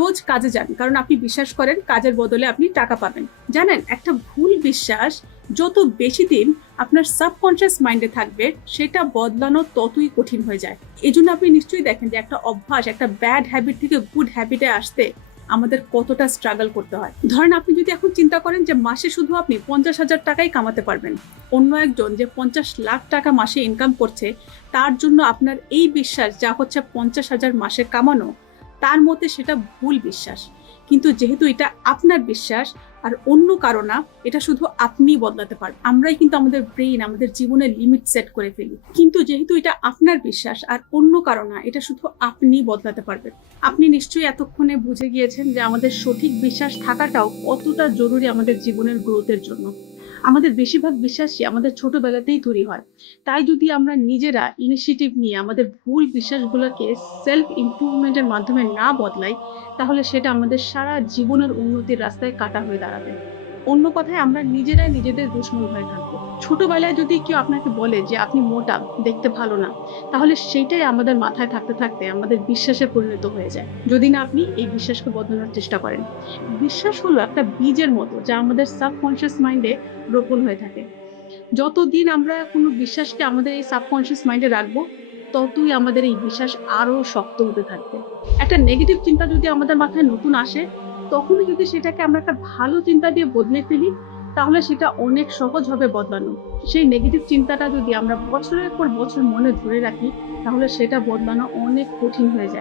রোজ কাজে যান কারণ আপনি বিশ্বাস করেন কাজের বদলে আপনি টাকা পাবেন। জানেন, একটা ভুল বিশ্বাস যত বেশি দিন আপনার সাবকনশিয়াস মাইন্ডে থাকবে সেটা বদলানো ততই কঠিন হয়ে যায়। এই জন্য আপনি নিশ্চয়ই দেখেন যে একটা অভ্যাস, একটা ব্যাড হ্যাবিট থেকে গুড হ্যাবিটে আসতে আমাদের কতটা স্ট্রাগল করতে হয়। ধরেন আপনি যদি এখন চিন্তা করেন যে মাসে শুধু আপনি 50,000 টাকাই কামাতে পারবেন, অন্য একজন যে 50 লাখ টাকা মাসে ইনকাম করছে তার জন্য আপনার এই বিশ্বাস যা হচ্ছে 50,000 মাসে কামানো, তার মধ্যে সেটা ভুল বিশ্বাস। কিন্তু যেহেতু এটা আপনার বিশ্বাস আর অন্য কারো না, এটা শুধু আপনিই বদলাতে পারবেন। আমরাই কিন্তু আমাদের ব্রেইন, আমাদের জীবনের লিমিট সেট করে ফেলি। কিন্তু যেহেতু এটা আপনার বিশ্বাস আর অন্য কারো না, এটা শুধু আপনিই বদলাতে পারবেন। আপনি নিশ্চয়ই এতক্ষণে বুঝে গিয়েছেন যে আমাদের সঠিক বিশ্বাস থাকাটাও কতটা জরুরি আমাদের জীবনের গ্রোথের জন্য। আমাদের বেশিরভাগ বিশ্বাসই আমাদের ছোটবেলাতেই তৈরি হয়। তাই যদি আমরা নিজেরা ইনিশিয়েটিভ নিয়ে আমাদের ভুল বিশ্বাসগুলোকে সেলফ ইমপ্রুভমেন্টের মাধ্যমে না বদলাই, তাহলে সেটা আমাদের সারা জীবনের উন্নতির রাস্তায় কাঁটা হয়ে দাঁড়াবে। অন্য কথায় আমরা নিজেরাই নিজেদের দুশমন হয়ে থাকবো। ছোটবেলায় যদি কেউ আপনাকে বলে যে আপনি মোটা, দেখতে ভালো না, তাহলে সেইটাই আমাদের মাথায় থাকতে থাকতে আমাদের বিশ্বাসে পরিণত হয়ে যায়, যদি না আপনি এই বিশ্বাসকে বদলানোর চেষ্টা করেন। বিশ্বাস হলো একটা বীজের মতো যা আমাদের সাবকনশিয়াস মাইন্ডে রোপণ হয়ে থাকে। যতদিন আমরা কোনো বিশ্বাসকে আমাদের এই সাবকনশিয়াস মাইন্ডে রাখবো, ততই আমাদের এই বিশ্বাস আরো শক্ত হতে থাকবে। একটা নেগেটিভ চিন্তা যদি আমাদের মাথায় নতুন আসে, তখনই যদি সেটাকে আমরা একটা ভালো চিন্তা দিয়ে বদলে ফেলি, তাহলে সেটা অনেক সহজ হবে বদলানো। সেই নেগেটিভ চিন্তাটা যদি আমরা বছরের পর বছর মনে ধরে রাখি, তাহলে সেটা বদলানো অনেক কঠিন হয়ে যায়।